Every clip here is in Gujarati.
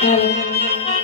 બોલો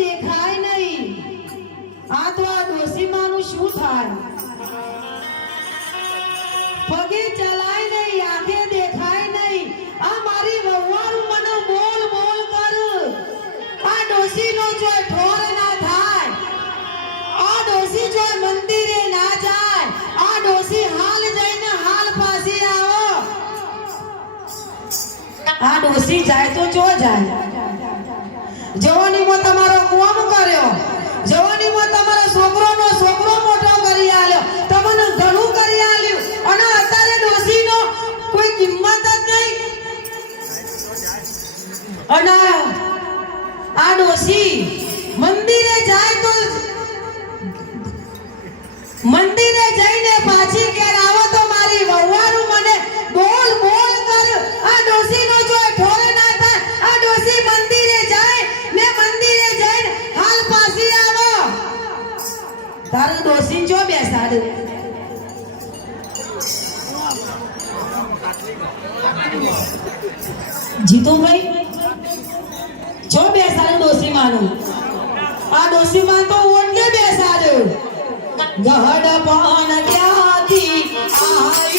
દેખાય નહીં. આ તો આ ડોસીમાનું શું થાય? પગે ચલાય નહીં, આંખે દેખાય નહીં. આ મારી વહુવારું મને બોલ બોલ કર. આ ડોસીનો જો ઠોર ના થાય, આ ડોસી જો મંદિરે ના જાય, આ ડોસી હાલ જઈને હાલ પાછી આવો. આ ડોસી જાય તો જો જાય. જવાનીમાં તમારો કોમ કર્યો. જવાનીમાં તમારો છોકરોનો છોકરો મોટો કરી આલ્યો. તમને ઘણું કરી આલ્યું. અને અત્યારે ડોસીનો કોઈ કિંમત જ નહીં. અને આ ડોસી મંદિરે જાય તો મંદિરે જઈને પાછી ઘેર આવો તો મારી વહુવારું તારું ડોસી જો બેસાડ જીતુભાઈ, જો બેસાડ ડોસી માનું. આ ડોસી માં તો ઓટલે બેસાડ્યો ગહડ પણ ક્યાંથી આયું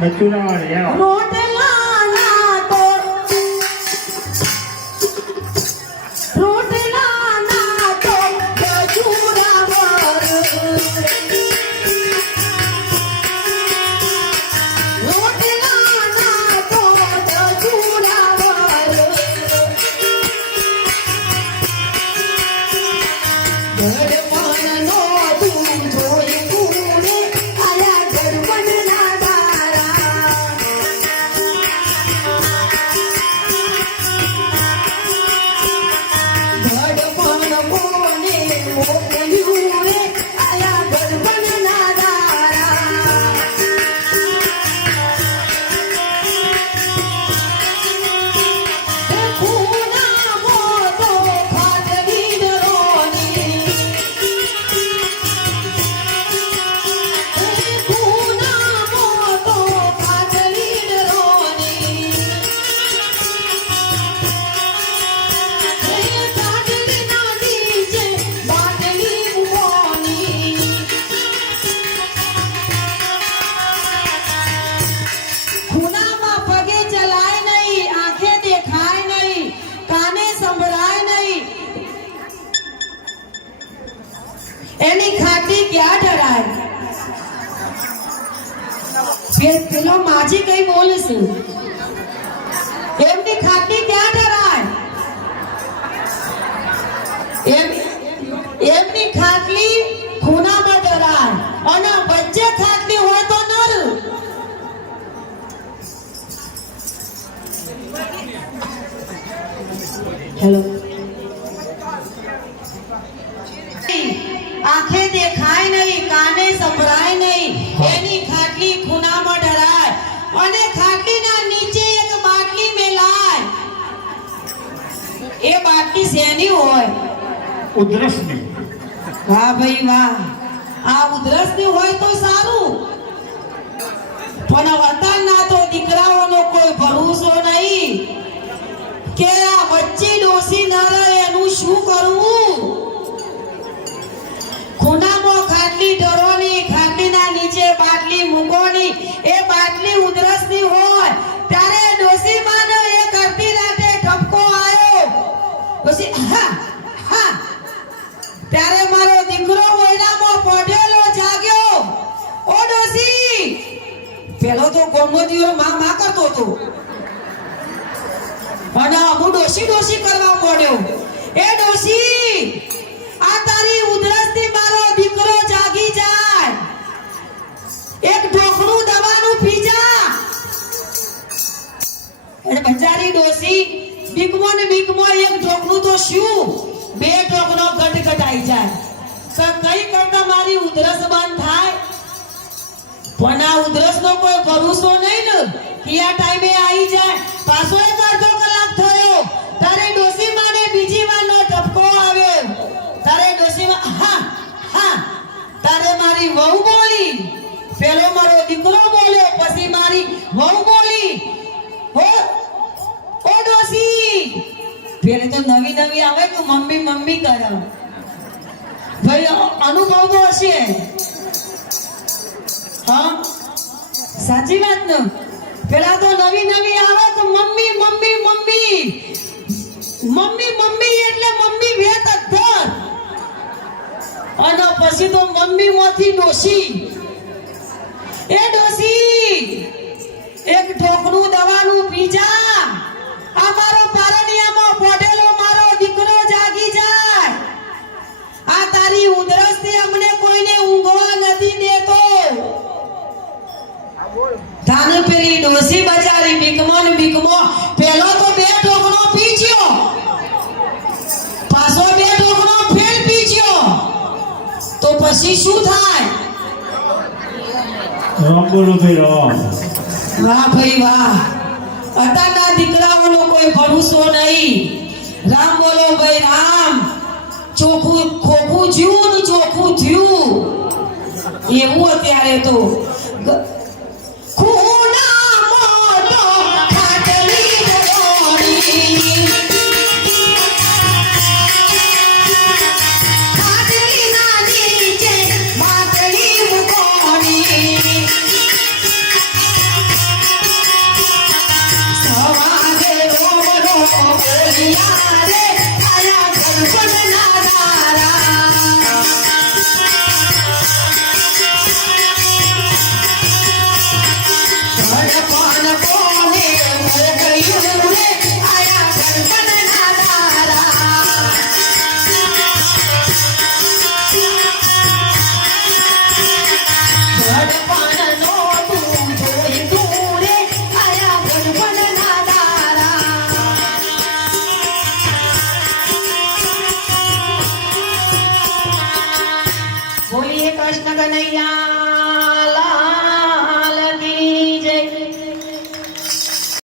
થાય પેલો માજી કઈ બોલે છે એમની ખાટી ક્યાં ઠરાય? એમની ખાટલી ખૂનામાં ઠરાય. અને વચ્ચે ખાટલી હોય તો નર. હેલો શેની હોય. ઉધરસની વાહ ભાઈ વાહ. આ ઉધરસની હોય તો સારું. પણ વતનના તો દીકરાઓનો કોઈ ભરોસો નહીં. કે આ વચ્ચે ડોસી ન રહે એનું શું કરવું ખૂનામાં ખાટલી દીવો માં અને હું ડોસી બીકમો ને બીકમો એક ઢોકણું તો શું? બે ઢોકણો ગટગટાઈ જાય. કઈ કરતા મારી ઉધરસ બંધ થાય? પણ આ ઉધરસ નો કોઈ ભરોસો નહીં ને. કે આ ટાઈમે આવી જાય. પાછો એક અડધો કલાક થયો. તારે ડોસી માને બીજી વાર નો ઠપકો આવ્યો. તારે ડોસી હા હા. તારે મારી વહુ બોલી. પેલો મારો દીકરો બોલ્યો, પછી મારી વહુ બોલી. હો ઓ ડોસી. પેલે તો નવી નવી આવે કે મમ્મી મમ્મી કરે? ભાઈ, અનુભવ તો હશે. સાચી વાત ને? પેલા તો નવી નવી આવે તો mummy mummy mummy. Mummy mummy એટલે મમ્મી વેત અધર અને પછી તો મમ્મી માંથી ડોસી એ ડોસી એક ઠોકરું દવાનું પીજા. આ મારો તાને પેલી ડોસી બજારી બીકમો ને બીકમો પેલો તો બે ઢોકણો પીચ્યો. પાછો બે ઢોકણો ફેર પીચ્યો. તો પછી શું થાય? રામ બોલો ભાઈ રામ વાહ ભાઈ વાહ. અત્યારના દીકરાઓનો કોઈ ભરોસો નહીં. રામ બોલો ભાઈ રામ. ચોખ્ખું ખોખું જીવું ને ચોખ્ખું થયું. એવું અત્યારે તો.